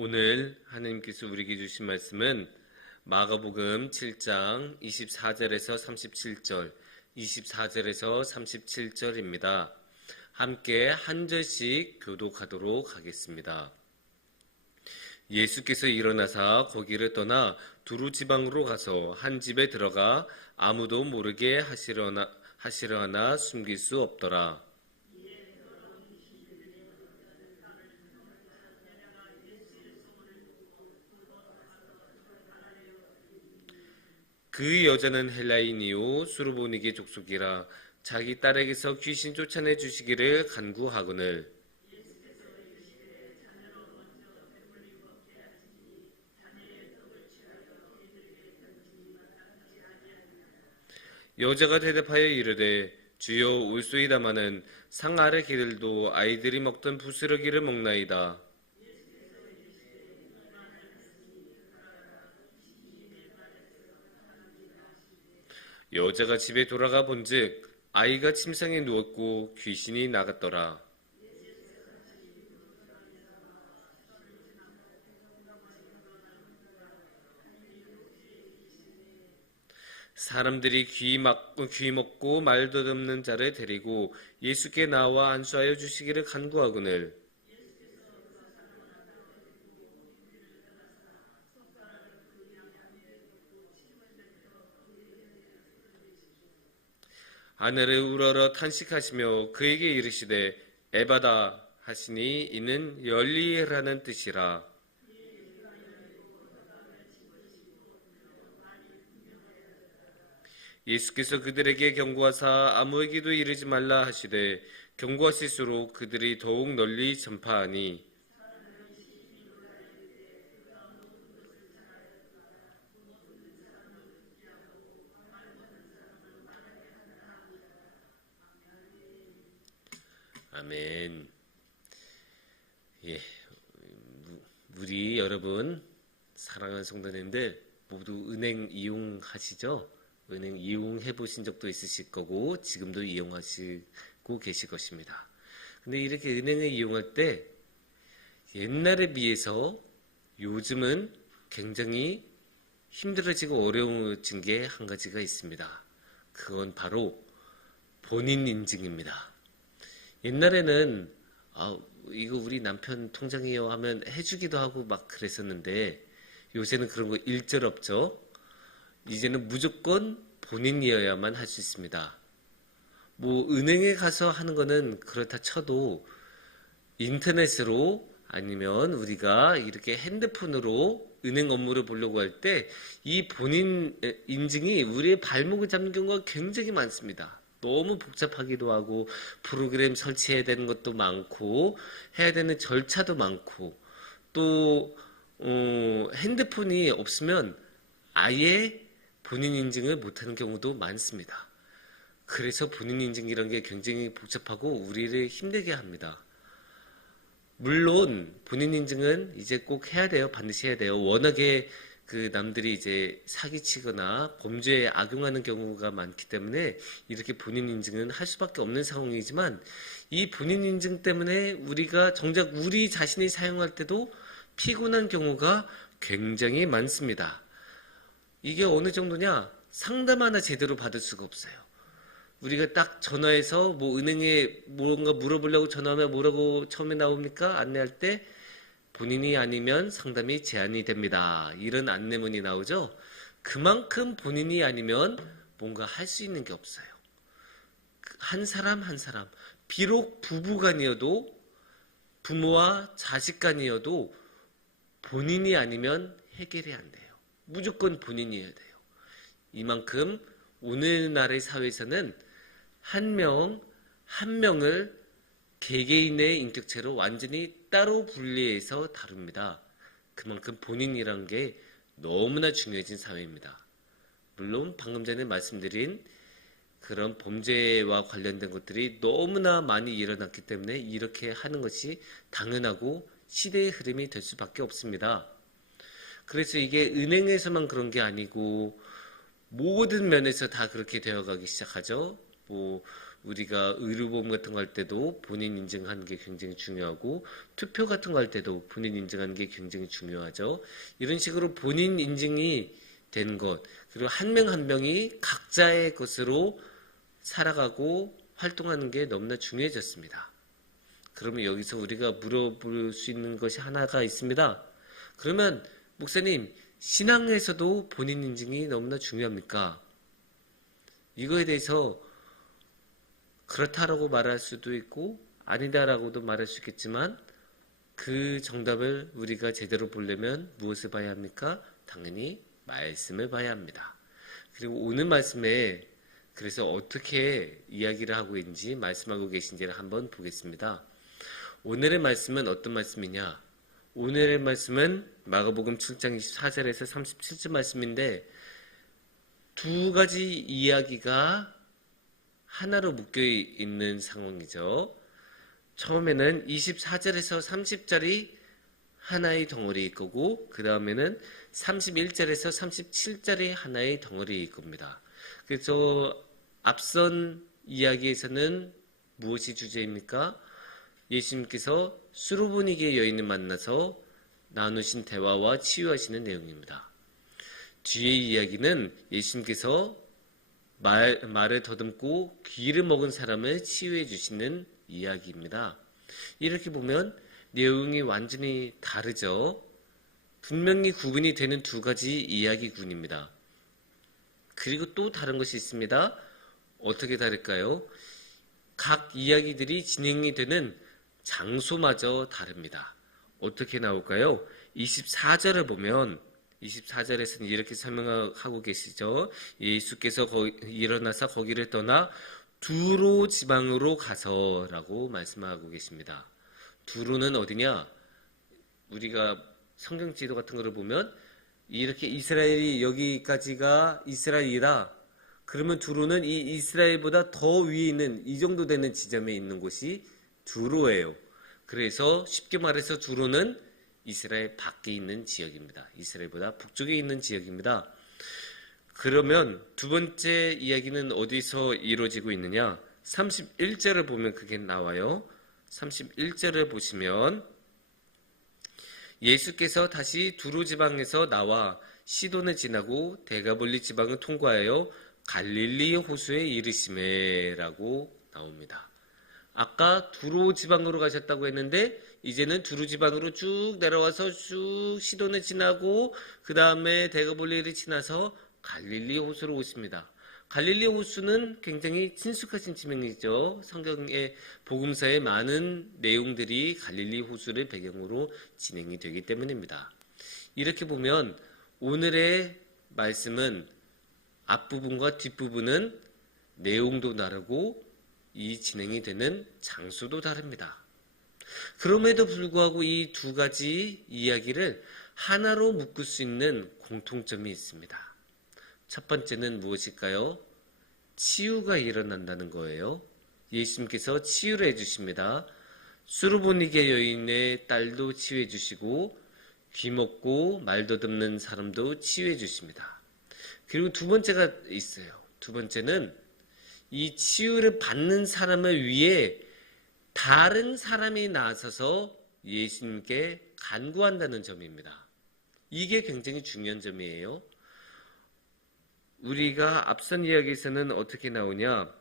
오늘 하나님께서 우리에게 주신 말씀은 마가복음 7장 24절에서 37절, 24절에서 37절입니다. 함께 한 절씩 교독하도록 하겠습니다. 예수께서 일어나사 거기를 떠나 두루 지방으로 가서 한 집에 들어가 아무도 모르게 하시려 하나 숨길 수 없더라. 그 여자는 헬라인이요 수르보니게 족속이라 자기 딸에게서 귀신 쫓아내 주시기를 간구하거늘 여자가 대답하여 이르되 주여 올소이다마는 상 아래 개들도 아이들이 먹던 부스러기를 먹나이다. 여자가 집에 돌아가 본즉 아이가 침상에 누웠고 귀신이 나갔더라. 사람들이 귀 먹고 말 더듬는 자를 데리고 예수께 나와 안수하여 주시기를 간구하거늘 하늘을 우러러 탄식하시며 그에게 이르시되 에바다 하시니 이는 열리라는 뜻이라. 예수께서 그들에게 경고하사 아무에게도 이르지 말라 하시되 경고하실수록 그들이 더욱 널리 전파하니 아멘. 예, 우리 여러분 사랑하는 성도님들 모두 은행 이용하시죠? 은행 이용해 보신 적도 있으실 거고 지금도 이용하시고 계실 것입니다. 근데 이렇게 은행을 이용할 때 옛날에 비해서 요즘은 굉장히 힘들어지고 어려워진 게 한 가지가 있습니다. 그건 바로 본인 인증입니다. 옛날에는 이거 우리 남편 통장이요 하면 해주기도 하고 막 그랬었는데 요새는 그런 거 일절 없죠. 이제는 무조건 본인이어야만 할 수 있습니다. 뭐 은행에 가서 하는 거는 그렇다 쳐도 인터넷으로 아니면 우리가 이렇게 핸드폰으로 은행 업무를 보려고 할 때 이 본인 인증이 우리의 발목을 잡는 경우가 굉장히 많습니다. 너무 복잡하기도 하고 프로그램 설치해야 되는 것도 많고 해야 되는 절차도 많고 또 핸드폰이 없으면 아예 본인 인증을 못하는 경우도 많습니다. 그래서 본인 인증이라는 게 굉장히 복잡하고 우리를 힘들게 합니다. 물론 본인 인증은 이제 꼭 해야 돼요. 반드시 해야 돼요. 워낙에 그 남들이 이제 사기치거나 범죄에 악용하는 경우가 많기 때문에 이렇게 본인 인증은 할 수밖에 없는 상황이지만 이 본인 인증 때문에 우리가 정작 우리 자신이 사용할 때도 피곤한 경우가 굉장히 많습니다. 이게 어느 정도냐? 상담 하나 제대로 받을 수가 없어요. 우리가 딱 전화해서 뭐 은행에 뭔가 물어보려고 전화하면 뭐라고 처음에 나옵니까? 안내할 때 본인이 아니면 상담이 제한이 됩니다. 이런 안내문이 나오죠. 그만큼 본인이 아니면 뭔가 할 수 있는 게 없어요. 한 사람 한 사람 비록 부부간이어도 부모와 자식간이어도 본인이 아니면 해결이 안 돼요. 무조건 본인이어야 돼요. 이만큼 오늘날의 사회에서는 한 명을 개개인의 인격체로 완전히 따로 분리해서 다룹니다. 그만큼 본인이란 게 너무나 중요해진 사회입니다. 물론 방금 전에 말씀드린 그런 범죄와 관련된 것들이 너무나 많이 일어났기 때문에 이렇게 하는 것이 당연하고 시대의 흐름이 될 수밖에 없습니다. 그래서 이게 은행에서만 그런 게 아니고 모든 면에서 다 그렇게 되어가기 시작하죠. 뭐 우리가 의료보험 같은 거 할 때도 본인 인증하는 게 굉장히 중요하고 투표 같은 거 할 때도 본인 인증하는 게 굉장히 중요하죠. 이런 식으로 본인 인증이 된 것, 그리고 한 명 한 명이 각자의 것으로 살아가고 활동하는 게 너무나 중요해졌습니다. 그러면 여기서 우리가 물어볼 수 있는 것이 하나가 있습니다. 그러면 목사님, 신앙에서도 본인 인증이 너무나 중요합니까? 이거에 대해서 그렇다라고 말할 수도 있고 아니다라고도 말할 수 있겠지만 그 정답을 우리가 제대로 보려면 무엇을 봐야 합니까? 당연히 말씀을 봐야 합니다. 그리고 오늘 말씀에 그래서 어떻게 이야기를 하고 있는지 말씀하고 계신지를 한번 보겠습니다. 오늘의 말씀은 어떤 말씀이냐? 오늘의 말씀은 마가복음 7장 24절에서 37절 말씀인데 두 가지 이야기가 하나로 묶여 있는 상황이죠. 처음에는 24절에서 30절이 하나의 덩어리일 거고 그 다음에는 31절에서 37절이 하나의 덩어리일 겁니다. 그래서 앞선 이야기에서는 무엇이 주제입니까? 예수님께서 수르보니게 여인을 만나서 나누신 대화와 치유하시는 내용입니다. 뒤의 이야기는 예수님께서 말을 더듬고 귀를 먹은 사람을 치유해 주시는 이야기입니다. 이렇게 보면 내용이 완전히 다르죠. 분명히 구분이 되는 두 가지 이야기군입니다. 그리고 또 다른 것이 있습니다. 어떻게 다를까요? 각 이야기들이 진행이 되는 장소마저 다릅니다. 어떻게 나올까요? 24절을 보면 24절에서는 이렇게 설명하고 계시죠. 예수께서 일어나서 거기를 떠나 두로 지방으로 가서라고 말씀하고 계십니다. 두로는 어디냐? 우리가 성경 지도 같은 거를 보면 이렇게 이스라엘이 여기까지가 이스라엘이라 그러면 두로는 이 이스라엘보다 더 위에 있는 이 정도 되는 지점에 있는 곳이 두로예요. 그래서 쉽게 말해서 두로는 이스라엘 밖에 있는 지역입니다. 이스라엘보다 북쪽에 있는 지역입니다. 그러면 두 번째 이야기는 어디서 이루어지고 있느냐? 31절을 보면 그게 나와요. 31절을 보시면 예수께서 다시 두로 지방에서 나와 시돈을 지나고 데가볼리 지방을 통과하여 갈릴리 호수에 이르시매라고 나옵니다. 아까 두로 지방으로 가셨다고 했는데 이제는 두로 지방으로 쭉 내려와서 쭉 시돈을 지나고 그 다음에 데가볼리를 지나서 갈릴리 호수로 오십니다. 갈릴리 호수는 굉장히 친숙하신 지명이죠. 성경의 복음서의 많은 내용들이 갈릴리 호수를 배경으로 진행이 되기 때문입니다. 이렇게 보면 오늘의 말씀은 앞부분과 뒷부분은 내용도 다르고 이 진행이 되는 장소도 다릅니다. 그럼에도 불구하고 이 두 가지 이야기를 하나로 묶을 수 있는 공통점이 있습니다. 첫 번째는 무엇일까요? 치유가 일어난다는 거예요. 예수님께서 치유를 해주십니다. 수르보니게 여인의 딸도 치유해 주시고 귀먹고 말도 듣는 사람도 치유해 주십니다. 그리고 두 번째가 있어요. 두 번째는 이 치유를 받는 사람을 위해 다른 사람이 나서서 예수님께 간구한다는 점입니다. 이게 굉장히 중요한 점이에요. 우리가 앞선 이야기에서는 어떻게 나오냐?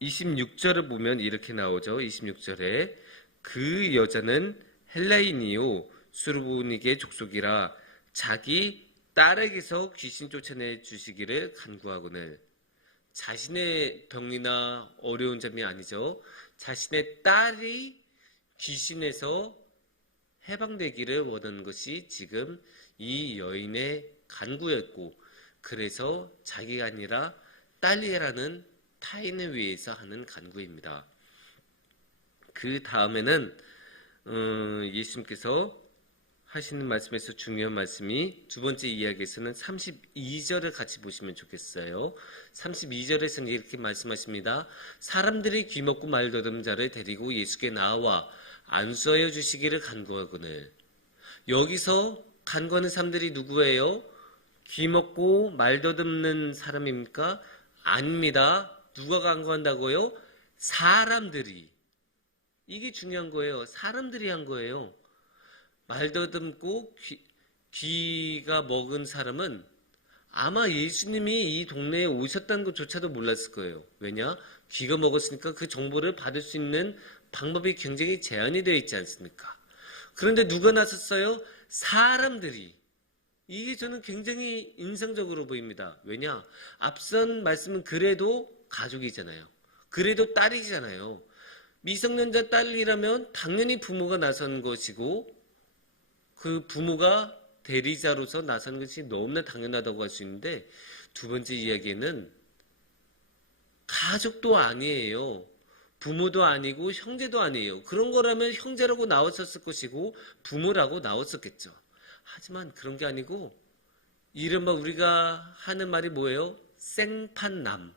26절을 보면 이렇게 나오죠. 26절에 그 여자는 헬라인이요 수르보니게 족속이라 자기 딸에게서 귀신 쫓아내 주시기를 간구하거늘. 자신의 병이나 어려운 점이 아니죠. 자신의 딸이 귀신에서 해방되기를 원하는 것이 지금 이 여인의 간구였고 그래서 자기가 아니라 딸이라는 타인을 위해서 하는 간구입니다. 그 다음에는 예수님께서 하시는 말씀에서 중요한 말씀이 두 번째 이야기에서는 32절을 같이 보시면 좋겠어요. 32절에서는 이렇게 말씀하십니다. 사람들이 귀먹고 말더듬 자를 데리고 예수께 나와 안수하여 주시기를 간구하거늘. 여기서 간구하는 사람들이 누구예요? 귀 먹고 말 더듬는 사람입니까? 아닙니다. 누가 간구한다고요? 사람들이. 이게 중요한 거예요. 사람들이 한 거예요. 말 더듬고 귀가 먹은 사람은 아마 예수님이 이 동네에 오셨다는 것조차도 몰랐을 거예요. 왜냐? 귀가 먹었으니까 그 정보를 받을 수 있는 방법이 굉장히 제한이 되어 있지 않습니까? 그런데 누가 나섰어요? 사람들이. 이게 저는 굉장히 인상적으로 보입니다. 왜냐? 앞선 말씀은 그래도 가족이잖아요. 그래도 딸이잖아요. 미성년자 딸이라면 당연히 부모가 나선 것이고 그 부모가 대리자로서 나서는 것이 너무나 당연하다고 할 수 있는데, 두 번째 이야기는 가족도 아니에요. 부모도 아니고 형제도 아니에요. 그런 거라면 형제라고 나왔었을 것이고 부모라고 나왔었겠죠. 하지만 그런 게 아니고 이른바 우리가 하는 말이 뭐예요? 생판남.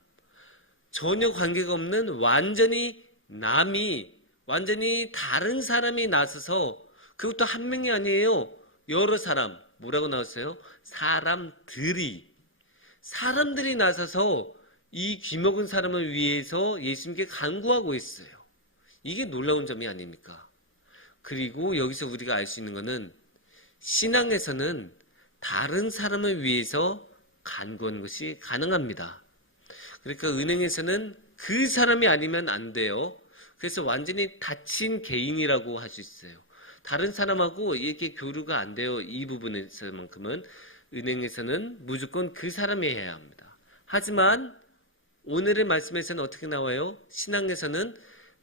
전혀 관계가 없는 완전히 남이, 완전히 다른 사람이 나서서, 그것도 한 명이 아니에요. 여러 사람. 뭐라고 나왔어요? 사람들이 나서서 이 귀먹은 사람을 위해서 예수님께 간구하고 있어요. 이게 놀라운 점이 아닙니까? 그리고 여기서 우리가 알 수 있는 것은 신앙에서는 다른 사람을 위해서 간구하는 것이 가능합니다. 그러니까 은행에서는 그 사람이 아니면 안 돼요. 그래서 완전히 닫힌 개인이라고 할 수 있어요. 다른 사람하고 이렇게 교류가 안 돼요. 이 부분에서만큼은 은행에서는 무조건 그 사람이 해야 합니다. 하지만 오늘의 말씀에서는 어떻게 나와요? 신앙에서는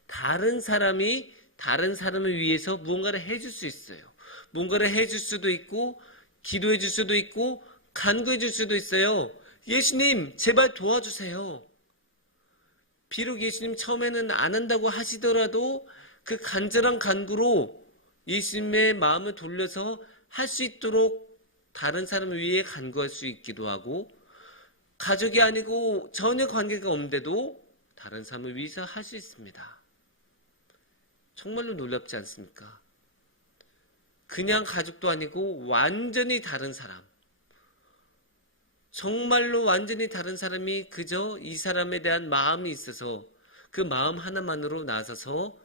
다른 사람이 다른 사람을 위해서 무언가를 해줄 수 있어요. 뭔가를 해줄 수도 있고 기도해 줄 수도 있고 간구해 줄 수도 있어요. 예수님 제발 도와주세요. 비록 예수님 처음에는 안 한다고 하시더라도 그 간절한 간구로 예수님의 마음을 돌려서 할 수 있도록 다른 사람을 위해 간구할 수 있기도 하고, 가족이 아니고 전혀 관계가 없는데도 다른 사람을 위해서 할 수 있습니다. 정말로 놀랍지 않습니까? 그냥 가족도 아니고 완전히 다른 사람, 정말로 완전히 다른 사람이 그저 이 사람에 대한 마음이 있어서 그 마음 하나만으로 나서서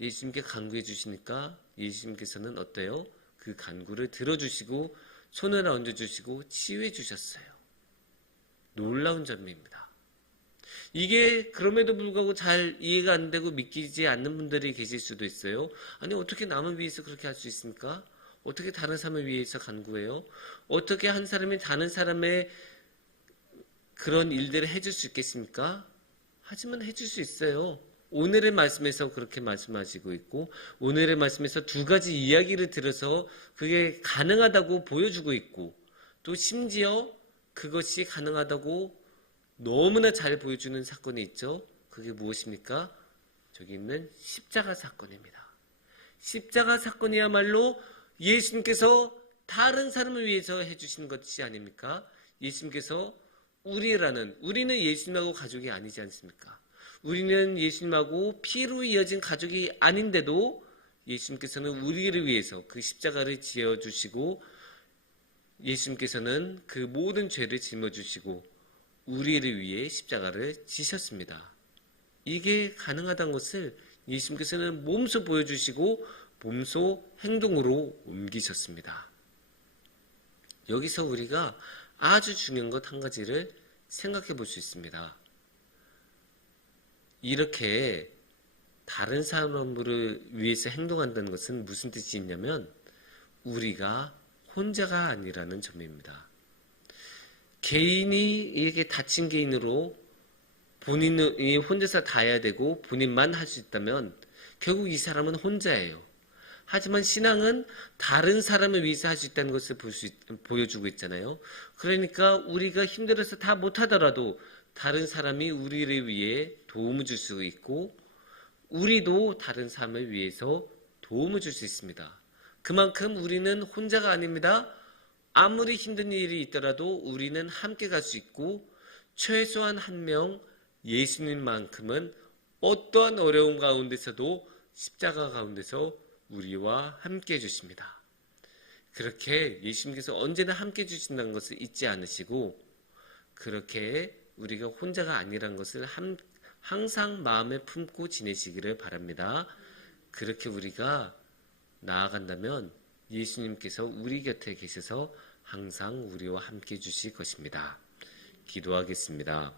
예수님께 간구해 주시니까 예수님께서는 어때요? 그 간구를 들어주시고 손을 얹어주시고 치유해 주셨어요. 놀라운 점입니다. 이게 그럼에도 불구하고 잘 이해가 안 되고 믿기지 않는 분들이 계실 수도 있어요. 아니 어떻게 남을 위해서 그렇게 할 수 있습니까? 어떻게 다른 사람을 위해서 간구해요? 어떻게 한 사람이 다른 사람의 그런 일들을 해줄 수 있겠습니까? 하지만 해줄 수 있어요. 오늘의 말씀에서 그렇게 말씀하시고 있고, 오늘의 말씀에서 두 가지 이야기를 들어서 그게 가능하다고 보여주고 있고, 또 심지어 그것이 가능하다고 너무나 잘 보여주는 사건이 있죠. 그게 무엇입니까? 저기 있는 십자가 사건입니다. 십자가 사건이야말로 예수님께서 다른 사람을 위해서 해주시는 것이 아닙니까? 예수님께서 우리는 예수님하고 가족이 아니지 않습니까? 우리는 예수님하고 피로 이어진 가족이 아닌데도 예수님께서는 우리를 위해서 그 십자가를 지어주시고, 예수님께서는 그 모든 죄를 짊어주시고 우리를 위해 십자가를 지셨습니다. 이게 가능하다는 것을 예수님께서는 몸소 보여주시고 몸소 행동으로 옮기셨습니다. 여기서 우리가 아주 중요한 것 한 가지를 생각해 볼 수 있습니다. 이렇게 다른 사람을 위해서 행동한다는 것은 무슨 뜻이 있냐면 우리가 혼자가 아니라는 점입니다. 개인이 이렇게 다친 개인으로 본인이 혼자서 다 해야 되고 본인만 할 수 있다면 결국 이 사람은 혼자예요. 하지만 신앙은 다른 사람을 위해서 할 수 있다는 것을 보여주고 있잖아요. 그러니까 우리가 힘들어서 다 못하더라도 다른 사람이 우리를 위해 도움을 줄 수 있고 우리도 다른 사람을 위해서 도움을 줄 수 있습니다. 그만큼 우리는 혼자가 아닙니다. 아무리 힘든 일이 있더라도 우리는 함께 갈 수 있고 최소한 한 명 예수님만큼은 어떠한 어려움 가운데서도 십자가 가운데서 우리와 함께 해주십니다. 그렇게 예수님께서 언제나 함께 해주신다는 것을 잊지 않으시고 그렇게 우리가 혼자가 아니라는 것을 항상 마음에 품고 지내시기를 바랍니다. 그렇게 우리가 나아간다면 예수님께서 우리 곁에 계셔서 항상 우리와 함께 해주실 것입니다. 기도하겠습니다.